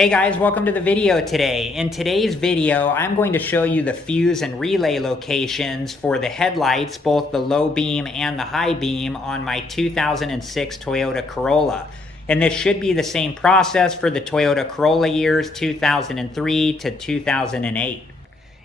Hey guys, welcome to the video today. In today's video, I'm going to show you the fuse and relay locations for the headlights, both the low beam and the high beam on my 2006 Toyota Corolla. And this should be the same process for the Toyota Corolla years 2003 to 2008.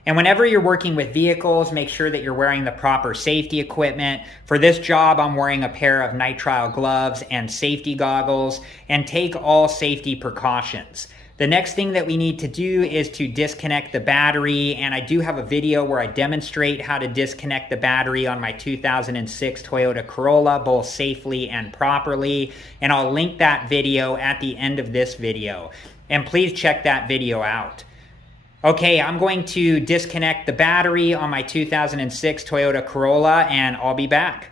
And whenever you're working with vehicles, make sure that you're wearing the proper safety equipment. For this job, I'm wearing a pair of nitrile gloves and safety goggles, and take all safety precautions. The next thing that we need to do is to disconnect the battery, and I do have a video where I demonstrate how to disconnect the battery on my 2006 Toyota Corolla, both safely and properly, and I'll link that video at the end of this video. And please check that video out. Okay, I'm going to disconnect the battery on my 2006 Toyota Corolla, and I'll be back.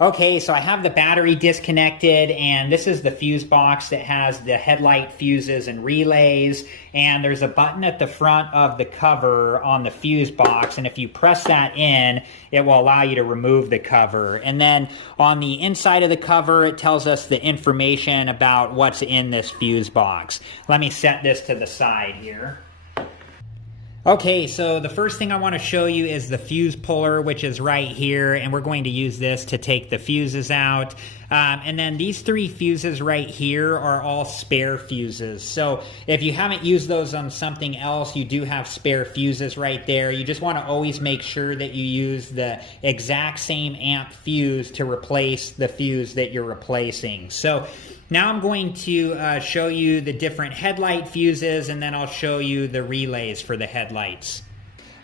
Okay, so I have the battery disconnected, and this is the fuse box that has the headlight fuses and relays, and there's a button at the front of the cover on the fuse box, and if you press that in, it will allow you to remove the cover. And then on the inside of the cover, it tells us the information about what's in this fuse box. Let me set this to the side here. Okay, so the first thing I want to show you is the fuse puller, which is right here, and we're going to use this to take the fuses out. And then these three fuses right here are all spare fuses. So if you haven't used those on something else, you do have spare fuses right there. You just want to always make sure that you use the exact same amp fuse to replace the fuse that you're replacing. So now I'm going to show you the different headlight fuses, and then I'll show you the relays for the headlights.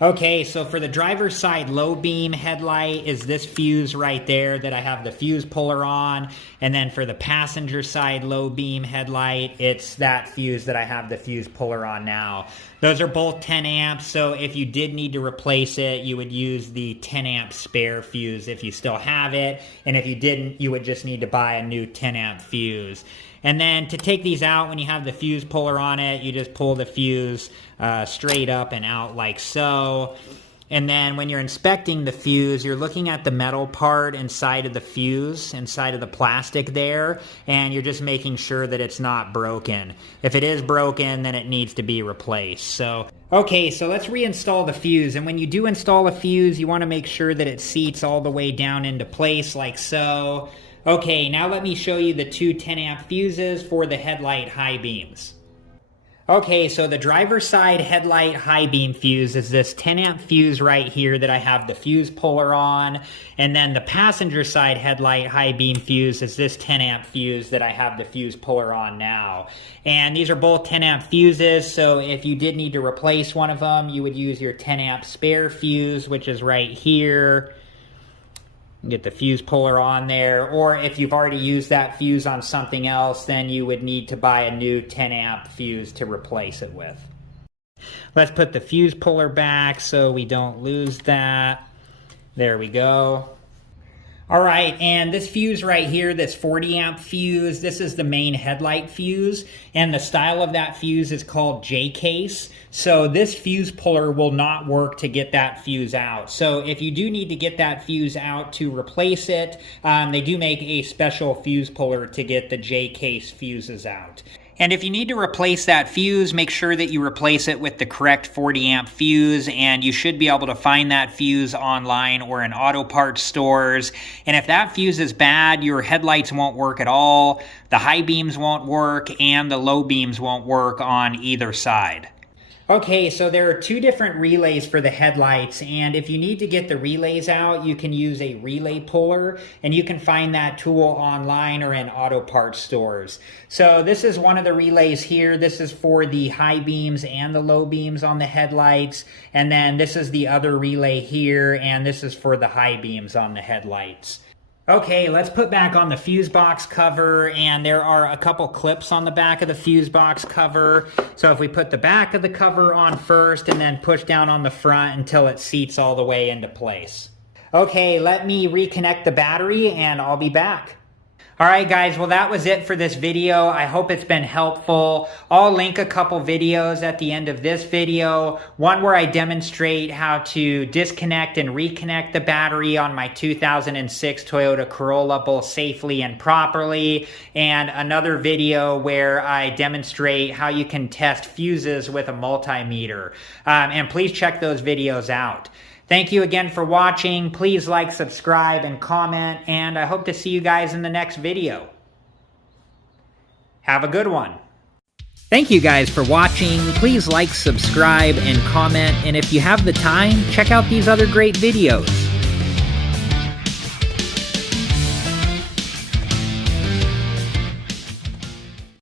Okay, so for the driver's side low beam headlight is this fuse right there that I have the fuse puller on. And then for the passenger side low beam headlight, it's that fuse that I have the fuse puller on now. Those are both 10 amps, so if you did need to replace it, you would use the 10 amp spare fuse if you still have it. And if you didn't, you would just need to buy a new 10 amp fuse. And then to take these out, when you have the fuse puller on it, you just pull the fuse straight up and out like so. And then when you're inspecting the fuse, you're looking at the metal part inside of the fuse, inside of the plastic there, and you're just making sure that it's not broken. If it is broken, then it needs to be replaced. Okay, so let's reinstall the fuse. And when you do install a fuse, you want to make sure that it seats all the way down into place like so. Okay, now let me show you the two 10 amp fuses for the headlight high beams. Okay, so the driver's side headlight high beam fuse is this 10 amp fuse right here that I have the fuse puller on. And then the passenger side headlight high beam fuse is this 10 amp fuse that I have the fuse puller on now. And these are both 10 amp fuses, so if you did need to replace one of them, you would use your 10 amp spare fuse, which is right here. Get the fuse puller on there, or if you've already used that fuse on something else, then you would need to buy a new 10 amp fuse to replace it with. Let's put the fuse puller back so we don't lose that. There we go. All right, and this fuse right here, this 40 amp fuse, this is the main headlight fuse, and the style of that fuse is called J-case. So this fuse puller will not work to get that fuse out. So if you do need to get that fuse out to replace it, they do make a special fuse puller to get the J-case fuses out. And if you need to replace that fuse, make sure that you replace it with the correct 40 amp fuse, and you should be able to find that fuse online or in auto parts stores. And if that fuse is bad, your headlights won't work at all, the high beams won't work, and the low beams won't work on either side. Okay, so there are two different relays for the headlights, and if you need to get the relays out, you can use a relay puller, and you can find that tool online or in auto parts stores. So this is one of the relays here. This is for the high beams and the low beams on the headlights, and then this is the other relay here, and this is for the high beams on the headlights. Okay, let's put back on the fuse box cover, and there are a couple clips on the back of the fuse box cover. So if we put the back of the cover on first and then push down on the front until it seats all the way into place. Okay, let me reconnect the battery and I'll be back. All right, guys, well, that was it for this video. I hope it's been helpful. I'll link a couple videos at the end of this video. One where I demonstrate how to disconnect and reconnect the battery on my 2006 Toyota Corolla both safely and properly. And another video where I demonstrate how you can test fuses with a multimeter. And please check those videos out. Thank you again for watching. Please like, subscribe, and comment, and I hope to see you guys in the next video. Have a good one. Thank you guys for watching. Please like, subscribe, and comment, and if you have the time, check out these other great videos.